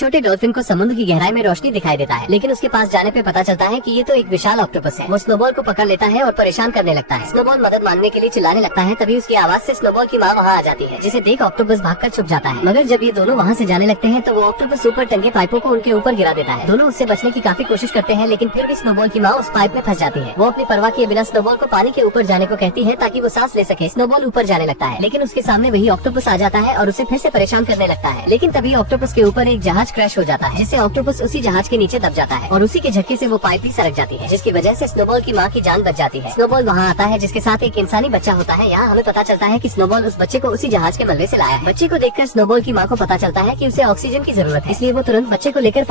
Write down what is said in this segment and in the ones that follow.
छोटे डॉल्फिन को समुद्र की गहराई में रोशनी दिखाई देता है, लेकिन उसके पास जाने पे पता चलता है कि ये तो एक विशाल ऑक्टोपस है। वो स्नोबॉल को पकड़ लेता है और परेशान करने लगता है। स्नोबॉल मदद मांगने के लिए चिल्लाने लगता है, तभी उसकी आवाज से स्नोबॉल की माँ वहाँ आ जाती है, जिसे देख ऑक्टोपस भागकर छुप जाता है। मगर जब ये दोनों वहाँ से जाने लगते हैं तो वो ऑक्टोपस ऊपर टंगे पाइपों को उनके ऊपर गिरा देता है। दोनों उससे बचने की काफी कोशिश करते हैं, लेकिन फिर भी स्नोबॉल की माँ उस पाइप में फंस जाती है। वो अपनी परवाह किए बिना स्नोबॉल को पानी के ऊपर जाने को कहती है ताकि वो सांस ले सके। स्नोबॉल ऊपर जाने लगता है, लेकिन उसके सामने वही ऑक्टोपस आ जाता है और उसे फिर से परेशान करने लगता है। लेकिन तभी ऑक्टोपस के ऊपर एक जहाज क्रैश हो जाता है, जिससे ऑक्टोपस उसी जहाज के नीचे दब जाता है और उसी के झटके से वो पाइप भी सरक जाती है, जिसकी वजह से स्नोबॉल की माँ की जान बच जाती है। स्नोबॉल वहाँ आता है, जिसके साथ एक इंसानी बच्चा होता है। यहाँ हमें पता चलता है कि स्नोबॉल उस बच्चे को उसी जहाज के मलबे से लाया है। बच्चे को देखकर स्नोबॉल की माँ को पता चलता है कि उसे ऑक्सीजन की जरूरत है, इसलिए वो तुरंत बच्चे को लेकर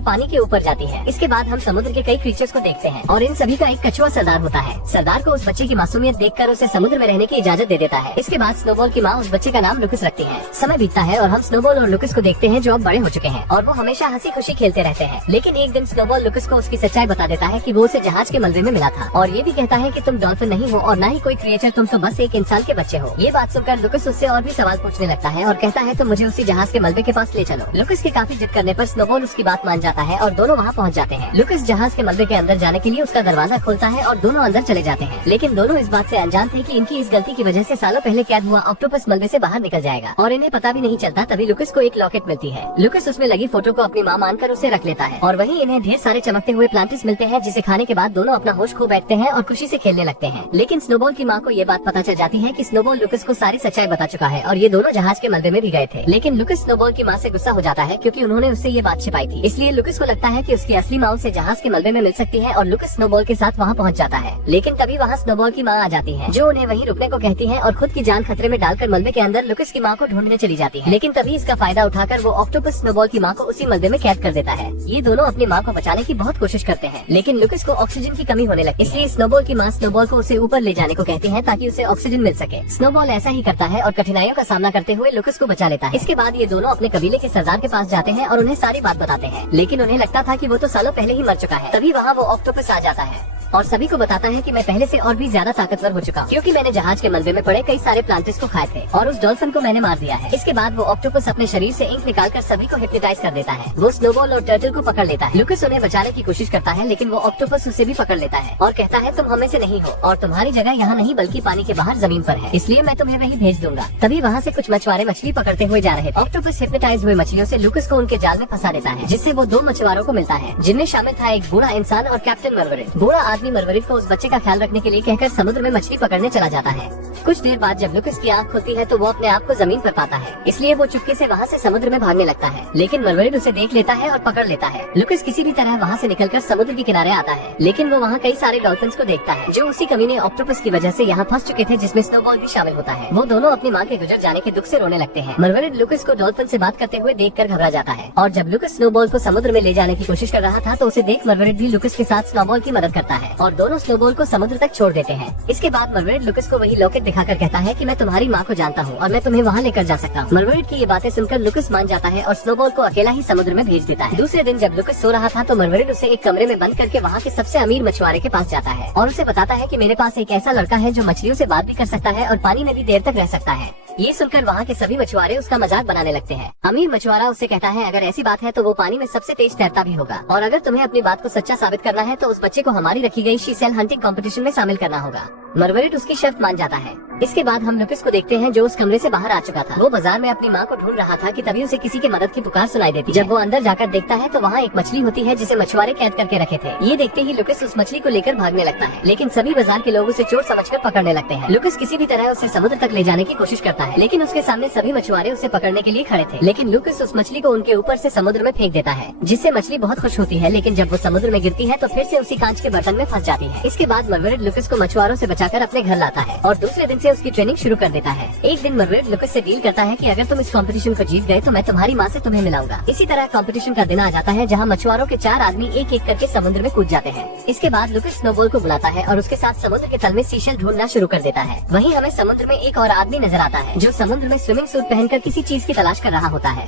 पानी के ऊपर जाती है। इसके बाद हम समुद्र के कई क्रीचर्स को देखते हैं और इन सभी का एक कछुआ सरदार होता है। सरदार को उस बच्चे की मासूमियत देखकर उसे समुद्र में रहने की इजाजत दे देता है। इसके बाद स्नोबॉल की माँ उस बच्चे का नाम लुकस रखती है। समय बीतता है और हम स्नोबॉल और लुकस को देखते हैं जो अब बड़े हो चुके हैं और वो हमेशा हंसी खुशी खेलते रहते हैं। लेकिन एक दिन स्नोबॉल लुकस को उसकी सच्चाई बता देता है कि वो उसे जहाज के मलबे में मिला था और ये भी कहता है कि तुम डॉल्फिन नहीं हो और न ही कोई क्रिएचर, तुम तो बस एक इंसान के बच्चे हो। ये बात सुनकर लुकस उससे और भी सवाल पूछने लगता है और कहता है तुम मुझे उसी जहाज के मलबे के पास ले चलो। लुकस की काफी जिद करने पर स्नोबॉल उसकी बात मान जाता है और दोनों वहाँ पहुँच जाते हैं। लुकस जहाज के मलबे के अंदर जाने के लिए उसका दरवाजा खोलता है और दोनों अंदर चले जाते हैं, लेकिन दोनों इस बात से अनजान थे कि इनकी इस गलती की वजह से सालों पहले कैद हुआ ऑक्टोपस मलबे से बाहर निकल जाएगा और इन्हें पता भी नहीं चलता। तभी लुकस को एक लॉकेट मिलती है। लुकस उसमें लगी फोटो को अपनी माँ मानकर उसे रख लेता है और वहीं इन्हें ढेर सारे चमकते हुए प्लांटिस मिलते हैं, जिसे खाने के बाद दोनों अपना होश खो बैठते हैं और खुशी से खेलने लगते हैं। लेकिन स्नोबॉल की माँ को ये बात पता चल जाती है कि स्नोबॉल लुकस को सारी सच्चाई बता चुका है और ये दोनों जहाज के मलबे में भी गए थे। लेकिन लुकस स्नोबॉल की माँ से गुस्सा हो जाता है क्योंकि उन्होंने उससे ये बात छिपाई थी। इसलिए लुकस को लगता है कि उसकी असली माँ उसे जहाज के मलबे में मिल सकती है और लुकस स्नोबॉल के साथ वहाँ पहुँच जाता है। लेकिन तभी वहाँ स्नोबॉल की माँ आ जाती है, जो उन्हें वहीं रुकने को कहती है और खुद की जान खतरे में डालकर मलबे के अंदर लुकस की माँ को ढूंढने चली जाती है। लेकिन तभी इसका फायदा उठाकर वो ऑक्टोपस स्नोबॉल की माँ को उसी मलबे में कैद कर देता है। ये दोनों अपनी माँ को बचाने की बहुत कोशिश करते हैं, लेकिन लुकस को ऑक्सीजन की कमी होने लगती है। इसलिए स्नोबॉल की माँ स्नोबॉल को उसे ऊपर ले जाने को कहती है ताकि उसे ऑक्सीजन मिल सके। स्नोबॉल ऐसा ही करता है और कठिनाइयों का सामना करते हुए लुकस को बचा लेता है। इसके बाद ये दोनों अपने कबीले के सरदार के पास जाते हैं और उन्हें सारी बात बताते हैं, लेकिन उन्हें लगता था कि वो तो सालों पहले ही मर चुका है। तभी वहाँ वो ऑक्टोपस आ जाता है और सभी को बताता है कि मैं पहले से और भी ज्यादा ताकतवर हो चुका हूँ, क्योंकि मैंने जहाज के मलबे में पड़े कई सारे प्लांटिस को खाए थे और उस डॉल्फिन को मैंने मार दिया है। इसके बाद वो ऑक्टोपस अपने शरीर से इंक निकालकर सभी को हिप्नोटाइज कर देता है। वो स्नोबॉल और टर्टल को पकड़ लेता है। लुकस उन्हें बचाने की कोशिश करता है, लेकिन वो ऑक्टोपस उसे भी पकड़ लेता है और कहता है तुम हमें से नहीं हो और तुम्हारी जगह यहाँ नहीं बल्कि पानी के बाहर जमीन पर है, इसलिए मैं तुम्हें वहीं भेज दूंगा। तभी वहाँ से कुछ मछुआरे मछली पकड़ते हुए जा रहे थे। ऑक्टोपस हिप्नोटाइज हुए मछलियों से लुकस को उनके जाल में फंसा देता है, जिससे वो दो मछुआरों को मिलता है, जिनमें शामिल था एक बूढ़ा इंसान और कैप्टन मरवरिट। बूढ़ा आदमी मरवरिट को उस बच्चे का ख्याल रखने के लिए कहकर समुद्र में मछली पकड़ने चला जाता है। कुछ देर बाद जब लुकस की आंख खुलती है तो वो अपने आप को जमीन पर पाता है, इसलिए वो चुपके से वहाँ से समुद्र में भागने लगता है, लेकिन मरवरिट उसे देख लेता है और पकड़ लेता है। लुकस किसी भी तरह वहाँ से निकलकर समुद्र के किनारे आता है, लेकिन वो वहाँ कई सारे डॉल्फिन्स को देखता है जो उसी कमीने ऑक्टोपस की वजह से यहाँ फंस चुके थे, जिसमें स्नोबॉल भी शामिल होता है। वो दोनों अपनी माँ के गुजर जाने के दुख से रोने लगते हैं। मरवरिट लुकस को डॉल्फिन से बात करते हुए देखकर घबरा जाता है और जब लुकस स्नोबॉल को समुद्र में ले जाने की कोशिश कर रहा था तो उसे देख मरवरिट भी लुकस के साथ स्नोबॉल की मदद करता है और दोनों स्नोबॉल को समुद्र तक छोड़ देते हैं। इसके बाद मरवरिट लुकस को वही लॉकेट दिखाकर कहता है कि मैं तुम्हारी माँ को जानता हूँ और मैं तुम्हें वहाँ लेकर जा सकता हूँ। मरवरिट की ये बातें सुनकर लुकस मान जाता है और स्नोबॉल को अकेला ही समुद्र में भेज देता है। दूसरे दिन जब लुकस सो रहा था तो मरवरिट उसे एक कमरे में बंद करके वहाँ के सबसे अमीर मछुआरे के पास जाता है और उसे बताता है कि मेरे पास एक ऐसा लड़का है जो मछलियों से बात भी कर सकता है और पानी में भी देर तक रह सकता है। ये सुनकर वहाँ के सभी मछुआरे उसका मजाक बनाने लगते हैं। अमीर मछुआरा उससे कहता है अगर ऐसी बात है तो वो पानी में सबसे तेज तैरता भी होगा और अगर तुम्हें अपनी बात को सच्चा साबित करना है तो उस बच्चे को हमारी रखी गई शी सेल हंटिंग कंपटीशन में शामिल करना होगा। मरवरिट उसकी शर्त मान जाता है। इसके बाद हम लुकस को देखते हैं जो उस कमरे से बाहर आ चुका था। वो बाजार में अपनी माँ को ढूंढ रहा था कि तभी उसे किसी की मदद की पुकार सुनाई देती। जब वो अंदर जाकर देखता है तो वहाँ एक मछली होती है जिसे मछुआरे कैद करके रखे थे। ये देखते ही लुकस उस मछली को लेकर भागने लगता है, लेकिन सभी बाजार के लोग उसे चोर समझकर पकड़ने लगते हैं। लुकस किसी भी तरह उसे समुद्र तक ले जाने की कोशिश करता है, लेकिन उसके सामने सभी मछुआरे उसे पकड़ने के लिए खड़े थे। लेकिन लुकस उस मछली को उनके ऊपर से समुद्र में फेंक देता है, जिससे मछली बहुत खुश होती है, लेकिन जब वो समुद्र में गिरती है तो फिर से उसी कांच के बर्तन में फंस जाती है। इसके बाद मरवरिट लुकस को मछुआरों से बचाकर अपने घर लाता है और दूसरे दिन से उसकी ट्रेनिंग शुरू कर देता है। एक दिन मरवरिट लुकस से डील करता है कि अगर तुम इस कंपटीशन को जीत गए तो मैं तुम्हारी माँ से तुम्हें मिलाऊंगा। इसी तरह कंपटीशन का दिन आ जाता है जहाँ मछुआरों के 4 आदमी एक एक करके समुद्र में कूद जाते हैं। इसके बाद लुकस स्नोबॉल को बुलाता है और उसके साथ समुद्र के तल में सीशेल ढूंढना शुरू कर देता है। वहीं हमें समुद्र में एक और आदमी नजर आता है जो समुद्र में स्विमिंग सूट पहनकर किसी चीज की तलाश कर रहा होता है।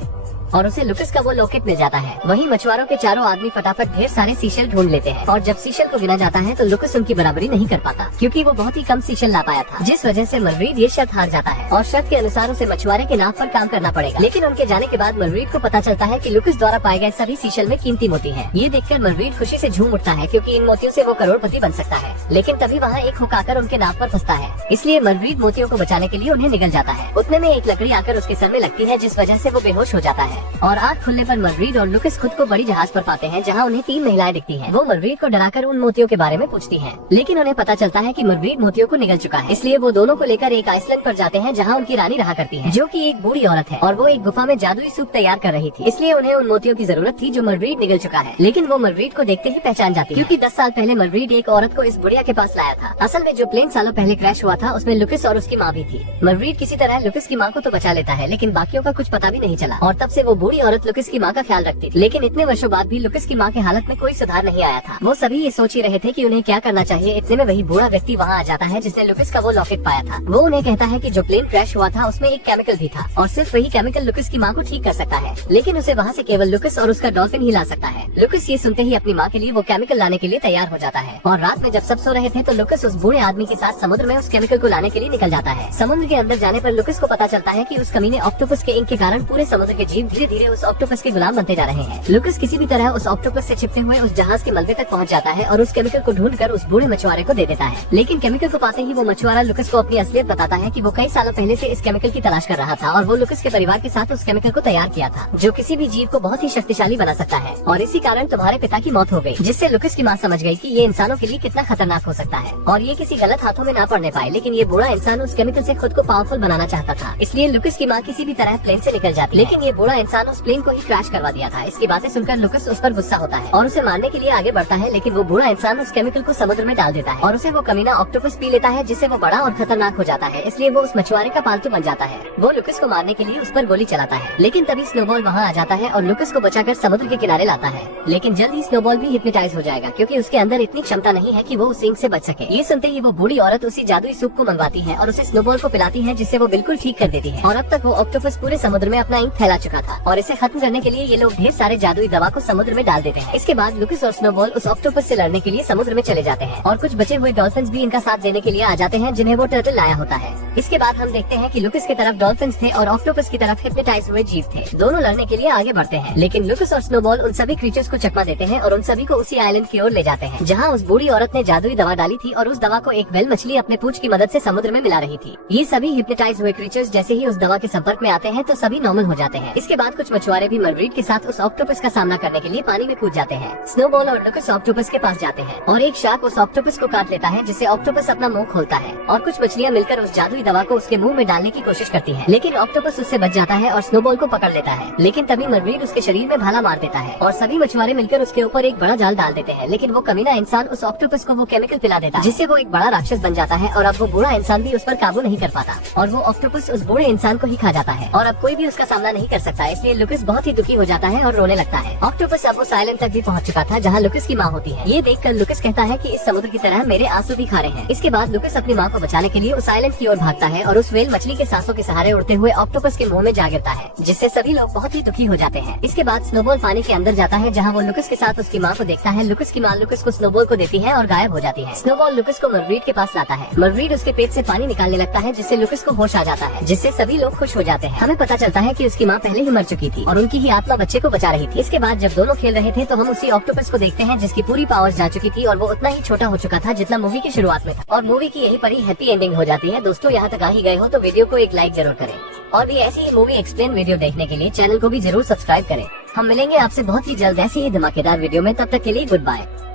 और उसे लुकस का वो लॉकेट मिल जाता है। वहीं मछुआरों के चारों आदमी फटाफट ढेर सारे सीशल ढूंढ लेते हैं और जब सीशल को गिना जाता है तो लुकस उनकी बराबरी नहीं कर पाता क्योंकि वो बहुत ही कम सीशल ला पाया था, जिस वजह से मरवीड ये शर्त हार जाता है और शर्त के अनुसार उसे मछुआरे के नाव पर काम करना पड़ेगा। लेकिन उनके जाने के बाद मरवीड को पता चलता है कि लुकस द्वारा पाए गए सभी सीशल में कीमती मोती हैं। ये देखकर मरवीड खुशी से झूम उठता है क्योंकि इन मोतियों से वो करोड़पति बन सकता है। लेकिन तभी वहाँ एक हुक आकर उनके नाव पर फंसता है, इसलिए मरवीड मोतियों को बचाने के लिए उन्हें निगल जाता है। उतने में एक लकड़ी आकर उसके सर में लगती है, जिस वजह से वो बेहोश हो जाता है और आँख खुलने पर मरवीड और लुकस खुद को बड़ी जहाज पर पाते हैं जहाँ उन्हें 3 महिलाएं दिखती हैं। वो मरवीड को डराकर उन मोतियों के बारे में पूछती हैं, लेकिन उन्हें पता चलता है कि मरवीड मोतियों को निगल चुका है। इसलिए वो दोनों को लेकर एक आइसलैंड पर जाते हैं जहाँ उनकी रानी रहा करती है, जो कि एक बूढ़ी औरत है और वो एक गुफा में जादुई सूप तैयार कर रही थी। इसलिए उन्हें उन मोतियों की जरूरत थी जो मरवीड निगल चुका है। लेकिन वो मरवीड को देखते ही पहचान जाती है क्योंकि 10 साल पहले मरवीड एक औरत को इस बुढ़िया के पास लाया था। असल में जो प्लेन सालों पहले क्रैश हुआ था उसमें लुकस और उसकी माँ भी थी। मरवीड किसी तरह लुकस की माँ को तो बचा लेता है, लेकिन बाकियों का कुछ पता भी नहीं चला और तब से वो बूढ़ी औरत लुकस की माँ का ख्याल रखती थी। लेकिन इतने वर्षों बाद भी लुकस की माँ की हालत में कोई सुधार नहीं आया था। वो सभी ये सोच ही रहे थे कि उन्हें क्या करना चाहिए। इतने में वही बूढ़ा व्यक्ति वहाँ आ जाता है जिसने लुकस का वो लॉकेट पाया था। वो उन्हें कहता है कि जो प्लेन क्रैश हुआ था उसमें एक केमिकल भी था और सिर्फ वही केमिकल लुकस की माँ को ठीक कर सकता है, लेकिन उसे वहाँ से केवल लुकस और उसका डॉल्फिन ही ला सकता है। लुकस ये सुनते ही अपनी माँ के लिए वो केमिकल लाने के लिए तैयार हो जाता है और रात में जब सब सो रहे थे तो लुकस उस बूढ़े आदमी के साथ समुद्र में उस केमिकल को लाने के लिए निकल जाता है। समुद्र के अंदर जाने पर लुकस को पता चलता है कि उस कमीने ऑक्टोपस के इंक के कारण पूरे समुद्र के जीव धीरे धीरे उस ऑक्टोपस के गुलाम बनते जा रहे हैं। लुकस किसी भी तरह उस ऑक्टोपस से चिपटे हुए उस जहाज के मलबे तक पहुंच जाता है और उस केमिकल को ढूंढकर उस बूढ़े मछुआरे को दे देता है। लेकिन केमिकल को पाते ही वो मछुआरा लुकस को अपनी असलियत बताता है कि वो कई सालों पहले से इस केमिकल की तलाश कर रहा था और वो लुकस के परिवार के साथ उस केमिकल को तैयार किया था जो किसी भी जीव को बहुत ही शक्तिशाली बना सकता है और इसी कारण तुम्हारे पिता की मौत हो गई, जिससे लुकस की माँ समझ गई कि ये इंसानों के लिए कितना खतरनाक हो सकता है और ये किसी गलत हाथों में ना पड़ने पाए। लेकिन ये बूढ़ा इंसान उस केमिकल से खुद को पावरफुल बनाना चाहता था, इसलिए लुकस की माँ किसी भी तरह प्लेन से निकल जाती है। लेकिन ये बूढ़ा इंसान उस प्लेन को ही क्रैश करवा दिया था। इसकी बातें सुनकर लुकस उस पर गुस्सा होता है और उसे मारने के लिए आगे बढ़ता है, लेकिन वो बूढ़ा इंसान उस केमिकल को समुद्र में डाल देता है और उसे वो कमीना ऑक्टोपस पी लेता है, जिससे वो बड़ा और खतरनाक हो जाता है। इसलिए वो उस मछुआरे का पालतू बन जाता है। वो लुकस को मारने के लिए उस पर गोली चलाता है, लेकिन तभी स्नोबॉल वहाँ आ जाता है और लुकस को बचाकर समुद्र के किनारे लाता है। लेकिन जल्द ही स्नोबॉल भी हिप्नोटाइज हो जाएगा क्योंकि उसके अंदर इतनी क्षमता नहीं है कि वो उस इंक से बच सके। ये सुनते ही वो बूढ़ी औरत उसी जादुई सूप को मंगवाती है और उसे स्नोबॉल को पिलाती है, जिससे वो बिल्कुल ठीक कर देती है। और अब तक वो ऑक्टोपस पूरे समुद्र में अपना इंक फैला चुका था और इसे खत्म करने के लिए ये लोग ढेर सारे जादुई दवा को समुद्र में डाल देते हैं। इसके बाद लुकस और स्नोबॉल उस ऑक्टोपस से लड़ने के लिए समुद्र में चले जाते हैं और कुछ बचे हुए डॉल्फिन्स भी इनका साथ देने के लिए आ जाते हैं, जिन्हें वो टर्टल लाया होता है। इसके बाद हम देखते हैं कि लुकस की तरफ डॉल्फिन्स थे और ऑक्टोपस की तरफ हिप्नोटाइज हुए जीव थे। दोनों लड़ने के लिए आगे बढ़ते हैं, लेकिन लुकस और स्नोबॉल उन सभी क्रीचर्स को चकमा देते हैं और उन सभी को उसी आइलैंड की ओर ले जाते हैं जहाँ उस बूढ़ी औरत ने जादुई दवा डाली थी और उस दवा को एक वेल मछली अपने पूंछ की मदद से समुद्र में मिला रही थी। ये सभी हिप्नोटाइज हुए क्रीचर्स जैसे ही उस दवा के संपर्क में आते हैं तो सभी नॉर्मल हो जाते हैं। इसके बाद कुछ मछुआरे भी मरवीड के साथ उस ऑक्टोपस का सामना करने के लिए पानी में कूद जाते हैं। स्नोबॉल और लुकस ऑक्टोपस के पास जाते हैं और एक शार्क उस ऑक्टोपस को काट लेता है, जिससे ऑक्टोपस अपना मुंह खोलता है और कुछ मछलियाँ मिलकर उस जादुई दवा को उसके मुंह में डालने की कोशिश करती है, लेकिन ऑक्टोपस उससे बच जाता है और स्नोबॉल को पकड़ लेता है। लेकिन तभी मरवीड उसके शरीर में भाला मार देता है और सभी मछुआरे मिलकर उसके ऊपर एक बड़ा जाल डाल देते हैं, लेकिन वो कमीना इंसान उस ऑक्टोपस को वो केमिकल पिला देता है, जिससे वो एक बड़ा राक्षस बन जाता है और अब वो बूढ़ा इंसान भी उस पर काबू नहीं कर पाता और वो ऑक्टोपस उस बूढ़े इंसान को ही खा जाता है और अब कोई भी उसका सामना नहीं कर सकता। इसलिए लुकस बहुत ही दुखी हो जाता है और रोने लगता है। ऑक्टोपस अब उस आइलैंड तक भी पहुंच चुका था जहां लुकस की माँ होती है। ये देखकर लुकस कहता है कि इस समुद्र की तरह मेरे आंसू भी खारे हैं। इसके बाद लुकस अपनी माँ को बचाने के लिए उस आइलैंड की ओर भागता है और उस वेल मछली के सांसों के सहारे उड़ते हुए ऑक्टोपस के मुंह में जा गिरता है, जिससे सभी लोग बहुत ही दुखी हो जाते हैं। इसके बाद स्नोबॉल पानी के अंदर जाता है जहाँ वो लुकस के साथ उसकी माँ को देखता है। लुकस की माँ लुकस को स्नोबॉल को देती है और गायब हो जाती है। स्नोबॉल लुकस को मरवीड के पास लाता है। मरवीड उसके पेट से पानी निकालने लगता है, जिससे लुकस को होश आ जाता है, जिससे सभी लोग खुश हो जाते हैं। हमें पता चलता है कि उसकी माँ पहले ही मर चुकी थी और उनकी ही आत्मा बच्चे को बचा रही थी। इसके बाद जब दोनों खेल रहे थे तो हम उसी ऑक्टोपस को देखते हैं जिसकी पूरी पावर्स जा चुकी थी और वो उतना ही छोटा हो चुका था जितना मूवी की शुरुआत में था और मूवी की यही पर ही हैप्पी एंडिंग हो जाती है। दोस्तों, यहाँ तक आ ही गए हो तो वीडियो को एक लाइक जरूर करें और भी ऐसी ही मूवी एक्सप्लेन वीडियो देखने के लिए चैनल को भी जरूर सब्सक्राइब करें। हम मिलेंगे आपसे बहुत ही जल्द ऐसी ही धमाकेदार वीडियो में। तब तक के लिए गुड बाय।